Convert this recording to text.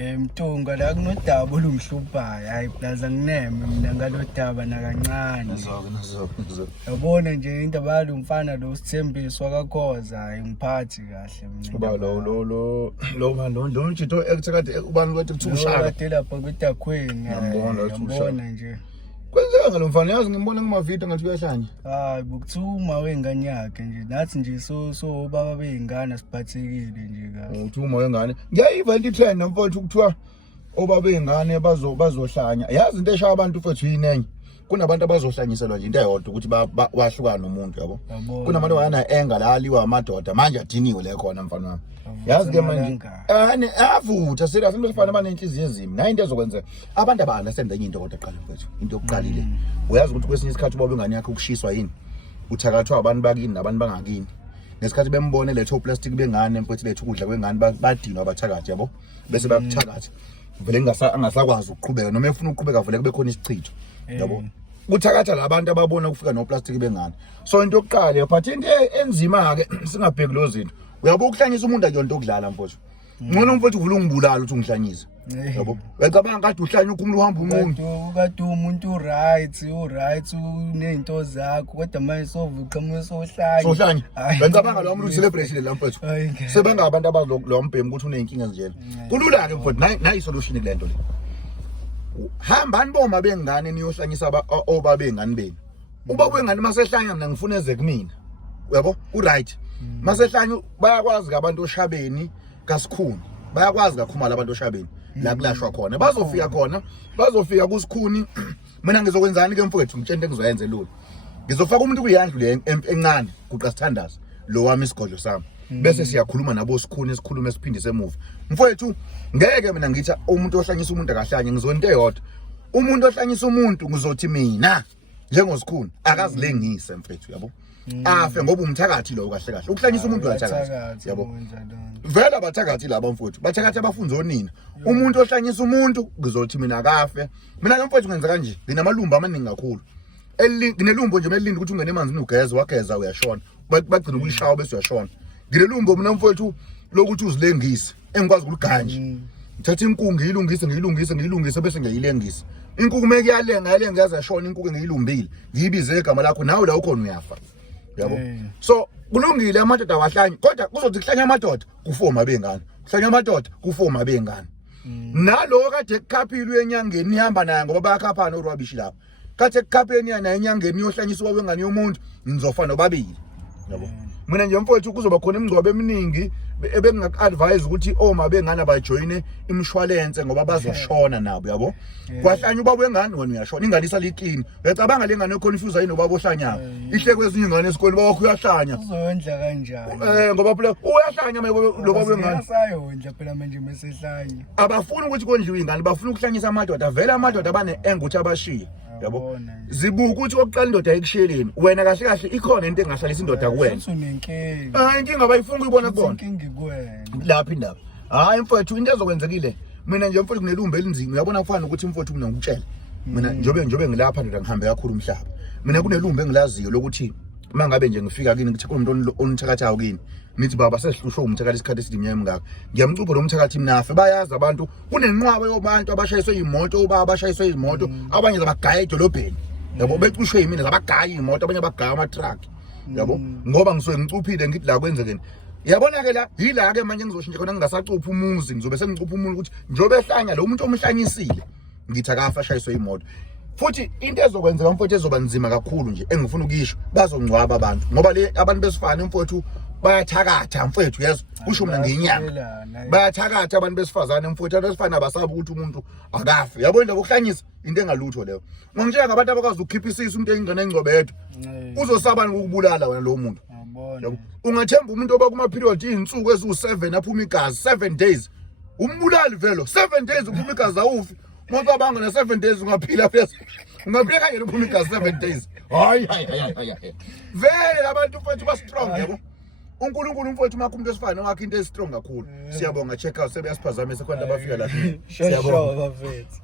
Mthunga la kunodaba olungihluphayo hayi plaza ngineme mina ngalodaba nakancane. Yabona nje into abalo umfana lo Sithembiswa kaKhoza hayi ngiphathi kahle mina. Kuba lo njito ekuthakade ubani kwethi kuthushaka. Kade lapha kwidakhweni. Ngiyabona nje. Kwenzeka ngalomfana yazi ngimbona kumavideo ngathi uyahlanya. Hayi bukuthuma wengane yakhe nje nathi nje so baba beyingane siphathekile nje kahle. Uthuma wengane. Ngiyayiva into trend mfowethu ukuthiwa obaba beyingane bazohlanya. Yazi into eshaya abantu mfowethu yinenye. Kunabantu abazohlanyiselwa nje into eyodwa ukuthi wahlukana nomuntu yabo. Kunabantu bayana enga la aliwa amadoda manje adiniwe le khona mfana wami. Yazi ke manje avutha serious into esifana abanenhliziyo ezimi na into ezokwenzeka abantu aba-understand enye into kodwa qala mfethu into yokuqalile uyazi ukuthi kwesinye isikhathi ubaba ingane yakhe ukushiswa yini uthakathwa abantu bakini nabantu bangakini ngesikhathi bembone letho plastic bengane mfethu letho ukudla kwengane badinwa abathakathi yabo bese bayathakathi vele angasakwazi ukuqhubeka noma efuna ukuqhubeka vele kube khona isichitho yabo kuthakatha labantu ababona kufika no plastic bengane so into yokuqala but into enzima ke singabheki lo zinto uyabo ukuhlanyisa umuntu akuyonto okudlala mfowethu ngcono mfowethu uvula ungibulala uthi ungihlanyisa yabo wecabanga kade uhlanya ukumla uhamba unqungu kade umuntu right unezinto zakho kodwa manje sovuqa sohlanya wecabanga lo muntu celebration la mfowethu sebenga abantu abazo lo mbhemu ukuthi uneyinkinga njena kulula ke mfowethu nayi solution lento le hambani boma bengane niyohlanyisa obaba bengane beni ubaba wengane masehlanya mina ngifuna eze kumina uyabo right masehlanya bayakwazi abantu oshabeni kaSikhuni bayakwazi kakhumala abantu oshabeni la kulashwa khona bazofika kuSikhuni mina ngizokwenzani ke mfowethu ngitshente ngizoyenza lula ngizofaka umuntu kuyandlu le encane kuqa sithandaza lo wami isigodlo sami bese siyakhuluma nabo Sikhuni sikhulume siphinde semuva mfowethu ngeke mina ngithi umuntu ohlanyisa umuntu akahlanye ngizonto eyodwa umuntu ohlanyisa umuntu ngizothi mina njengosikhuni akazilengise mfethu yabo afe ngoba umthakathi lo kahle kahle ukuhlanyisa umuntu uyathakathi yabo vele abathakathi laba mfethu bathakathi abafunza onina umuntu ohlanyisa umuntu ngizothi mina akafe mina lo mfethu ngenza kanje nginamalumba amaningi kakhulu nginelumbo nje melindi ukuthi ungene emanzini ugeza wageza uyashona bagcina ukuyishawa bese uyashona nginelumbo mina mfethu lokuthi uzilengise engikwazi ukuluganje ngithatha inkungu ngiyilungise bese ngiyilengisa inkungu mekiyalenga yaze yashona inkungu ngiyilumbile ngiyibize igama lakho nawe la ukhona uyafa yabo so kulungile amadoda awahlanye kodwa kuzothi kuhlanya amadoda kufoma bengane kuhlanya amadoda kufoma bengane nalo kade ekhaphile enyangeni ihamba naye ngoba bayakhaphana orwabishi lapha kade ekhapheni yana enyangeni yohlanyisa wengane yomuntu ngizofa nobabili yabo mina nje mfowethu kuzoba khona imingcwabo eminingi ebengingaku-advise ukuthi oma bengane bajoyine imshwalense ngoba bazoshona nabo yabo kwahlanya ubaba wengane wena uyashona ingane isaliklini uyacabanga le ngane econfuse yini ubaba ohlanyayo ihle kwezinye ingane esikoleni bawakho uyahlanya uzondla kanjani ngoba phela uyahlanya lo baba wengane asayondla phela manje mesehlanya abafuni ukuthi kondliwe ingane bafuna ukuhlanyisa amadoda vele amadoda abane-enge ukuthi abashiye yabo zibuka ukuthi oqala indoda ayikushiyeleni wena kahle kahle ikhona into engahlalisa indoda kuwena inkinga abayifuni ukuyibona kubona lapha indaba hayi mfowethu into ezokwenzekile mina nje mfowethu kunelumba elinzima uyabona kufana ukuthi mfowethu mina ngikutshela mina njobe ngilapha ndoda ngihambe kakhulu umhlaba mina kunelumba engilaziyo lokuthi mangabe nje ngifika kini ngithi kunomuntu onithakathayo kini nithi baba sesihlushwe umthakathi isikhathi esidimnyama emngaka ngiyamcupha lo mthakathi mnafe bayazi abantu kunenqwaba yobantu abashayiswe imoto ubaba abashayiswe imoto abanye zabagaya edolobheni yabo becushwe yimina zabagaya imoto abanye abagaya ama-truck yabo ngoba ngisuke ngicuphile ngithi la kwenzekeni yabona ke la yila ke manje ngizoshintsha khona ngingasacupha umuzi ngizobe sengicupha umuntu ukuthi njobe ehlanya lo muntu omhlanyisile ngithi akafa ashayiswe imoto futhi into ezokwenzeka mfowethu ezoba nzima kakhulu nje engifuna ukisho bazongcwaba abantu ngoba le abantu besifana mfowethu bayathakatha mfowethu yazi kusho mina ngiyinyanga bayathakatha abantu besifazane mfowethu abantu besifana abasabi ukuthi umuntu akafe yabo indaba ukuhlanyisa into engalutho leyo ngongitshela ngabantu abakwazi ukukhipha isisi umuntu engingane engcobethu uzosabani ukubulala wena lo muntu yabo ungathemba umuntu oba kuma period izinsuku eziwu7 aphuma igazi 7 days umbulali velo 7 days uphuma igazi awufi ngoba banga na7 days ungaphila phela ungaphila kanje uphuma igazi 7 days hayi vele abantu mfowethu ba strong yabo uNkulunkulu mfowethu makho umuntu esifana wakhe into estrong kakhulu siyabonga check out sebeyasiphazamisa khona abafika la siyabonga bafethu